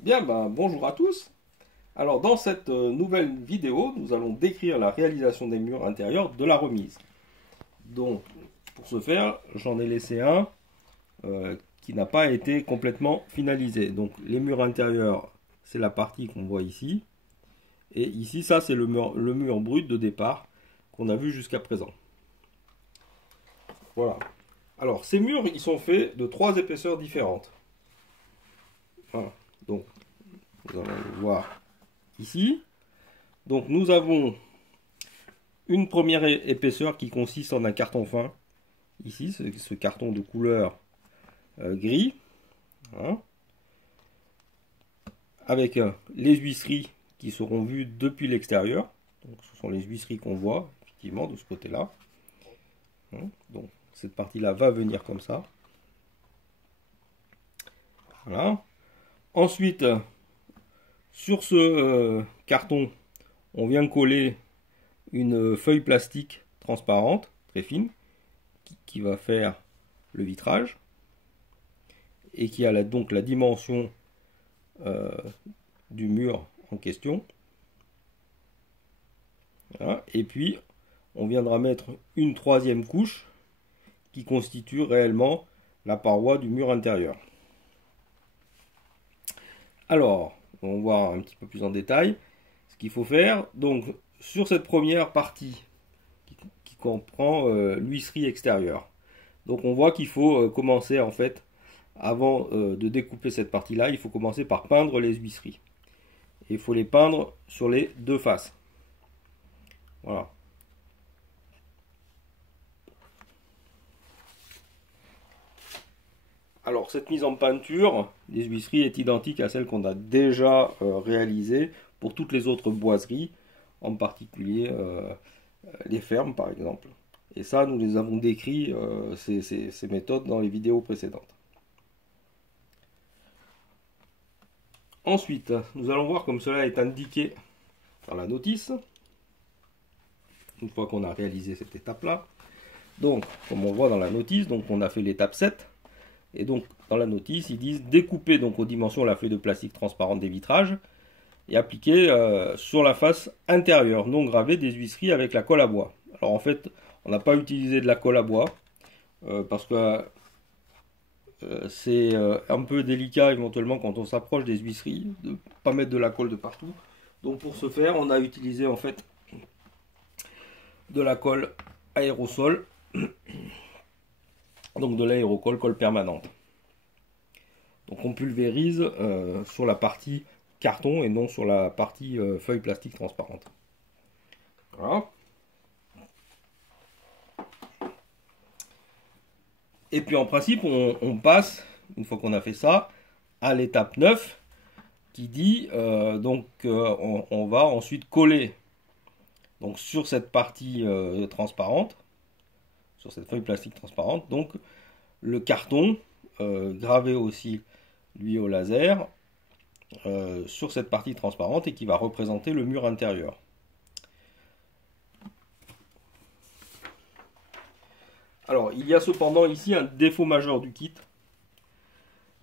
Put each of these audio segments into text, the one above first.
Bien, bonjour à tous. Alors, dans cette nouvelle vidéo, nous allons décrire la réalisation des murs intérieurs de la remise. Donc, pour ce faire, j'en ai laissé un qui n'a pas été complètement finalisé. Donc, les murs intérieurs, c'est la partie qu'on voit ici. Et ici, ça, c'est le mur brut de départ qu'on a vu jusqu'à présent. Voilà. Alors, ces murs, ils sont faits de 3 épaisseurs différentes. Voilà. Donc, nous allons le voir ici. Donc nous avons une première épaisseur qui consiste en un carton fin. Ici, ce carton de couleur gris. Hein, avec les huisseries qui seront vues depuis l'extérieur. Donc ce sont les huisseries qu'on voit effectivement de ce côté-là. Hein, donc cette partie-là va venir comme ça. Voilà. Ensuite, sur ce carton, on vient coller une feuille plastique transparente, très fine, qui va faire le vitrage et qui a donc la dimension du mur en question. Voilà. Et puis, on viendra mettre une troisième couche qui constitue réellement la paroi du mur intérieur. Alors, on va voir un petit peu plus en détail ce qu'il faut faire. Donc, sur cette première partie qui comprend l'huisserie extérieure. Donc, on voit qu'il faut commencer en fait, avant de découper cette partie-là, il faut commencer par peindre les huisseries. Et il faut les peindre sur les deux faces. Voilà. Alors, cette mise en peinture des huisseries est identique à celle qu'on a déjà réalisée pour toutes les autres boiseries, en particulier les fermes par exemple. Et ça, nous les avons décrits, ces méthodes, dans les vidéos précédentes. Ensuite, nous allons voir comme cela est indiqué dans la notice, une fois qu'on a réalisé cette étape-là. Donc, comme on voit dans la notice, donc on a fait l'étape 7. Et donc, dans la notice, ils disent découper donc aux dimensions la feuille de plastique transparente des vitrages et appliquer sur la face intérieure non gravée des huisseries avec la colle à bois. Alors en fait, on n'a pas utilisé de la colle à bois parce que c'est un peu délicat éventuellement quand on s'approche des huisseries de ne pas mettre de la colle de partout. Donc pour ce faire, on a utilisé en fait de la colle aérosol, donc de l'aérocolle, colle permanente. Donc on pulvérise sur la partie carton et non sur la partie feuille plastique transparente. Voilà. Et puis en principe, on passe, une fois qu'on a fait ça, à l'étape 9 qui dit on va ensuite coller donc, sur cette partie transparente, sur cette feuille plastique transparente, donc le carton gravé aussi lui au laser sur cette partie transparente et qui va représenter le mur intérieur. Alors, il y a cependant ici un défaut majeur du kit.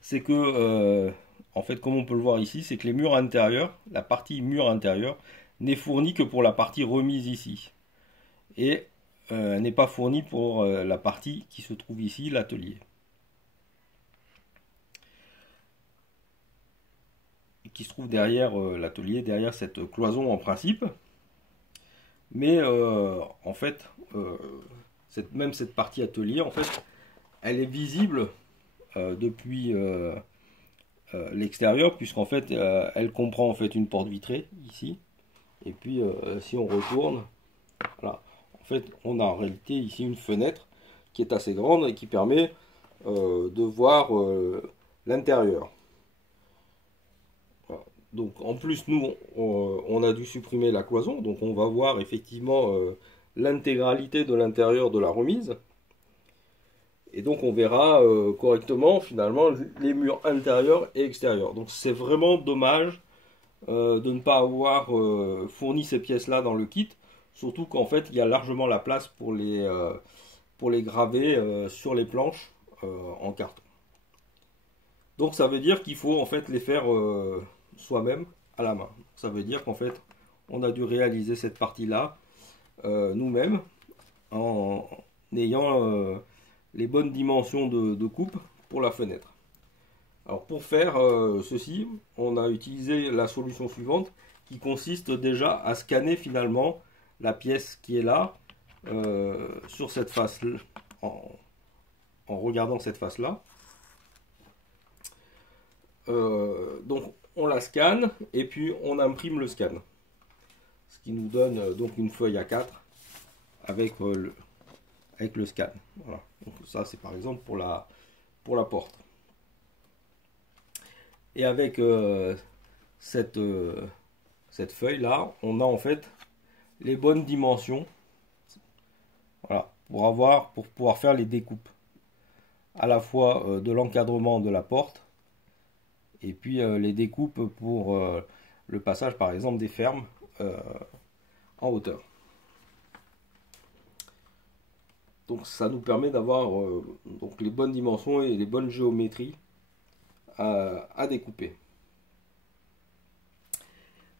C'est que, en fait, comme on peut le voir ici, c'est que les murs intérieurs, la partie mur intérieur, n'est fournie que pour la partie remise ici. Et n'est pas fournie pour la partie qui se trouve ici, l'atelier. Qui se trouve derrière l'atelier, derrière cette cloison en principe. Mais en fait, même cette partie atelier, en fait, elle est visible depuis l'extérieur, puisqu'en fait, elle comprend en fait une porte vitrée ici. Et puis, si on retourne, voilà, en fait, on a en réalité ici une fenêtre qui est assez grande et qui permet de voir l'intérieur. Voilà. Donc, en plus, nous, on a dû supprimer la cloison, donc on va voir effectivement l'intégralité de l'intérieur de la remise. Et donc on verra correctement finalement les murs intérieurs et extérieurs. Donc c'est vraiment dommage de ne pas avoir fourni ces pièces-là dans le kit. Surtout qu'en fait il y a largement la place pour les graver sur les planches en carton. Donc ça veut dire qu'il faut en fait les faire soi-même à la main. Ça veut dire qu'en fait on a dû réaliser cette partie-là nous-mêmes en ayant les bonnes dimensions de coupe pour la fenêtre. Alors pour faire ceci, on a utilisé la solution suivante qui consiste déjà à scanner finalement la pièce qui est là sur cette face en regardant cette face là. Donc on la scanne et puis on imprime le scan, ce qui nous donne donc une feuille A4 avec le scan. Voilà. Donc ça c'est par exemple pour la porte. Et avec cette feuille là, on a en fait les bonnes dimensions, voilà, pour pouvoir faire les découpes à la fois de l'encadrement de la porte et puis les découpes pour le passage par exemple des fermes en hauteur. Donc ça nous permet d'avoir donc les bonnes dimensions et les bonnes géométries à découper.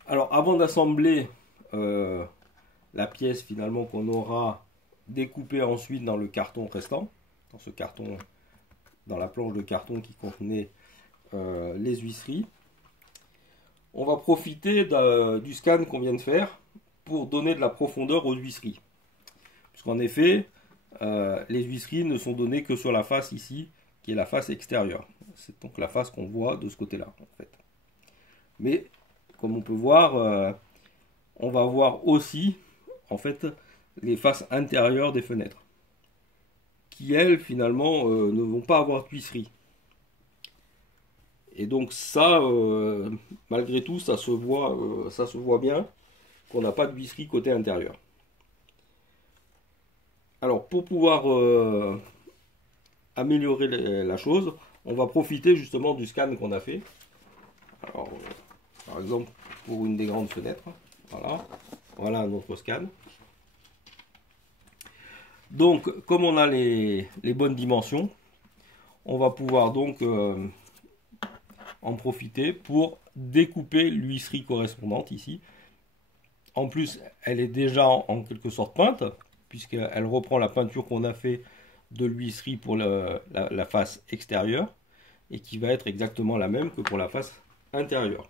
Alors avant d'assembler la pièce finalement qu'on aura découpée ensuite dans le carton restant, dans ce carton, dans la planche de carton qui contenait les huisseries, on va profiter du scan qu'on vient de faire pour donner de la profondeur aux huisseries. Puisqu'en effet, les huisseries ne sont données que sur la face ici, qui est la face extérieure. C'est donc la face qu'on voit de ce côté-là, en fait. Mais, comme on peut voir, on va voir aussi, en fait, les faces intérieures des fenêtres, qui, elles, finalement, ne vont pas avoir d'huisserie. Et donc ça, malgré tout, ça se voit bien qu'on n'a pas de huisserie côté intérieur. Alors, pour pouvoir améliorer la chose, on va profiter justement du scan qu'on a fait. Alors, par exemple, pour une des grandes fenêtres, voilà un autre scan. Donc, comme on a les bonnes dimensions, on va pouvoir donc en profiter pour découper l'huisserie correspondante ici. En plus, elle est déjà en quelque sorte peinte, puisqu'elle reprend la peinture qu'on a fait de l'huisserie pour la face extérieure, et qui va être exactement la même que pour la face intérieure.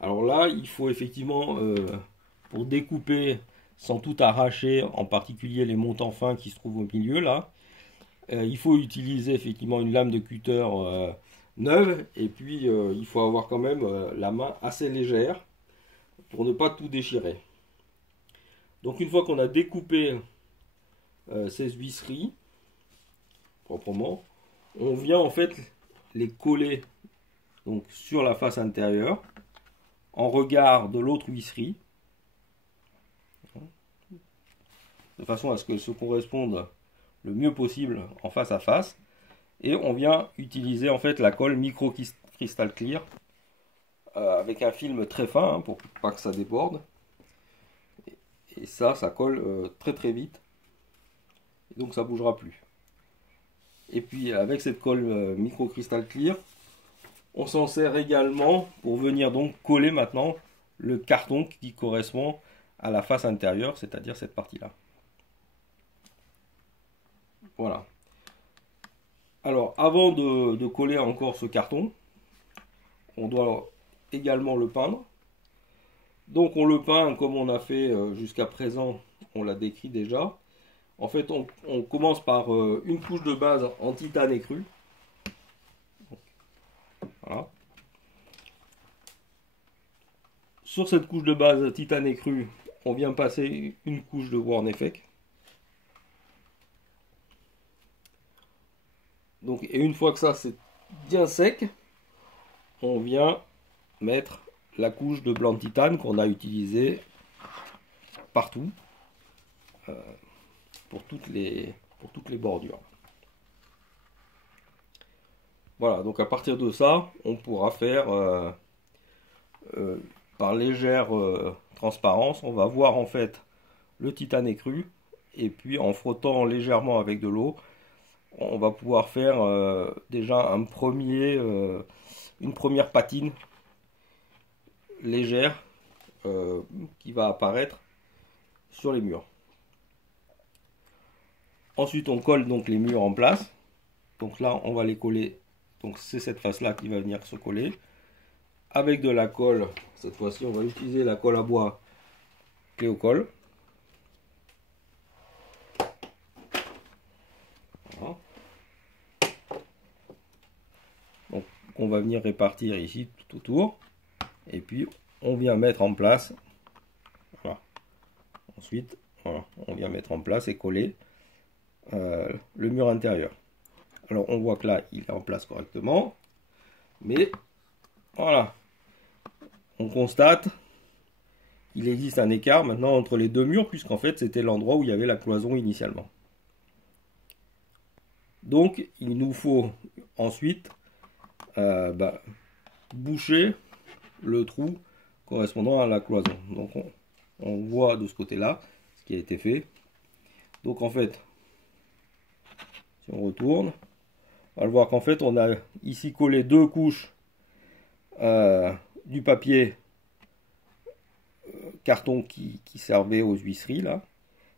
Alors là, il faut effectivement, pour découper sans tout arracher, en particulier les montants fins qui se trouvent au milieu là, il faut utiliser effectivement une lame de cutter neuve, et puis il faut avoir quand même la main assez légère pour ne pas tout déchirer. Donc une fois qu'on a découpé ces huisseries proprement, on vient en fait les coller donc sur la face intérieure en regard de l'autre huisserie, de façon à ce que se correspondent le mieux possible en face à face. Et on vient utiliser en fait la colle micro crystal clear avec un film très fin hein, pour pas que ça déborde. Et ça colle très très vite. Et donc ça bougera plus. Et puis avec cette colle micro crystal clear, on s'en sert également pour venir donc coller maintenant le carton qui correspond à la face intérieure, c'est-à-dire cette partie-là. Voilà. Alors avant de coller encore ce carton, on doit également le peindre. Donc on le peint comme on a fait jusqu'à présent, on l'a décrit déjà. En fait on commence par une couche de base en titane écru. Voilà. Sur cette couche de base titane écru, on vient passer une couche de Worn-Effect. Donc, et une fois que ça c'est bien sec, on vient mettre la couche de blanc de titane qu'on a utilisé partout pour toutes les bordures. Voilà, donc à partir de ça, on pourra faire par légère transparence, on va voir en fait le titane écru, et puis en frottant légèrement avec de l'eau, on va pouvoir faire déjà une première patine légère qui va apparaître sur les murs. Ensuite, on colle donc les murs en place. Donc là, on va les coller. Donc c'est cette face-là qui va venir se coller. Avec de la colle, cette fois-ci, on va utiliser la colle à bois Cléocol. Voilà. Donc on va venir répartir ici tout autour. Et puis on vient mettre en place. Voilà. Ensuite, voilà, on vient mettre en place et coller le mur intérieur. Alors on voit que là il est en place correctement, mais voilà, on constate qu'il existe un écart maintenant entre les deux murs, puisqu'en fait c'était l'endroit où il y avait la cloison initialement. Donc il nous faut ensuite boucher le trou correspondant à la cloison. Donc on voit de ce côté là ce qui a été fait. Donc en fait, si on retourne, on va le voir qu'en fait on a ici collé deux couches du papier carton qui servait aux huisseries là,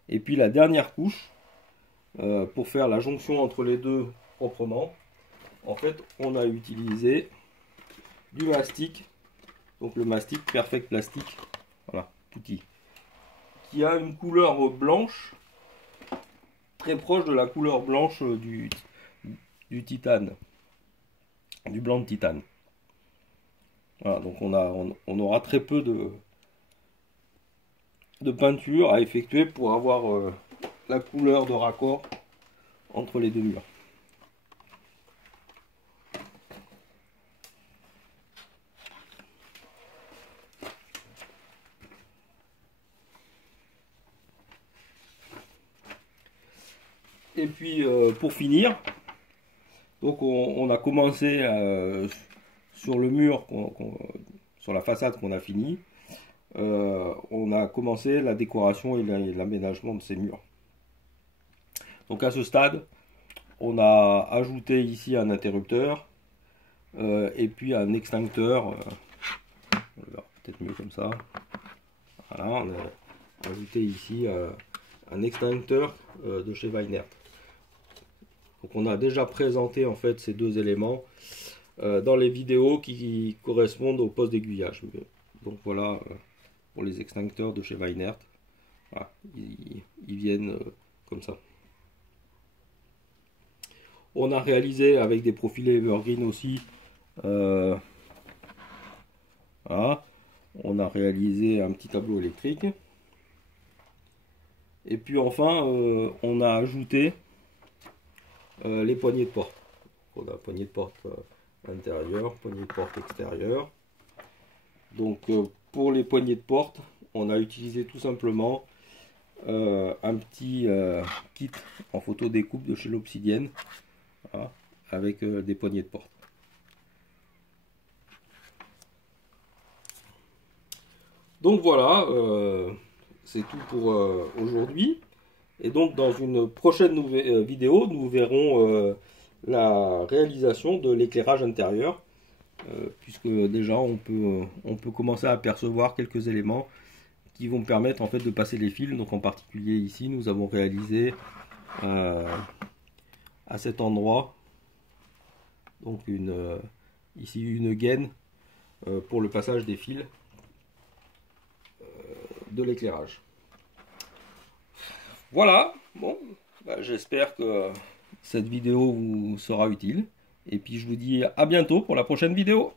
et puis la dernière couche pour faire la jonction entre les deux proprement. En fait, on a utilisé du mastic, donc le mastic Perfect Plastic, voilà, petit, qui a une couleur blanche très proche de la couleur blanche du titane, du blanc de titane. Voilà, donc on aura très peu de peinture à effectuer pour avoir la couleur de raccord entre les deux murs. Et puis pour finir, donc on a commencé sur le mur, sur la façade qu'on a fini, on a commencé la décoration et l'aménagement de ces murs. Donc à ce stade, on a ajouté ici un interrupteur et puis un extincteur, on verra peut-être mieux comme ça. Voilà, on a ajouté ici un extincteur de chez Weinert. Donc on a déjà présenté en fait ces deux éléments dans les vidéos qui correspondent au poste d'aiguillage. Donc voilà pour les extincteurs de chez Weinert. Voilà, ils viennent comme ça. On a réalisé avec des profilés Evergreen aussi. Voilà. On a réalisé un petit tableau électrique. Et puis enfin, on a ajouté les poignées de porte. On a poignée de porte intérieure, poignée de porte extérieure. Donc pour les poignées de porte, on a utilisé tout simplement un petit kit en photo découpe de chez l'Obsidienne, voilà, avec des poignées de porte. Donc voilà, c'est tout pour aujourd'hui. Et donc dans une prochaine vidéo, nous verrons la réalisation de l'éclairage intérieur, puisque déjà on peut commencer à apercevoir quelques éléments qui vont permettre en fait de passer les fils. Donc en particulier ici, nous avons réalisé à cet endroit donc ici une gaine pour le passage des fils de l'éclairage. Voilà, bon, j'espère que cette vidéo vous sera utile. Et puis je vous dis à bientôt pour la prochaine vidéo.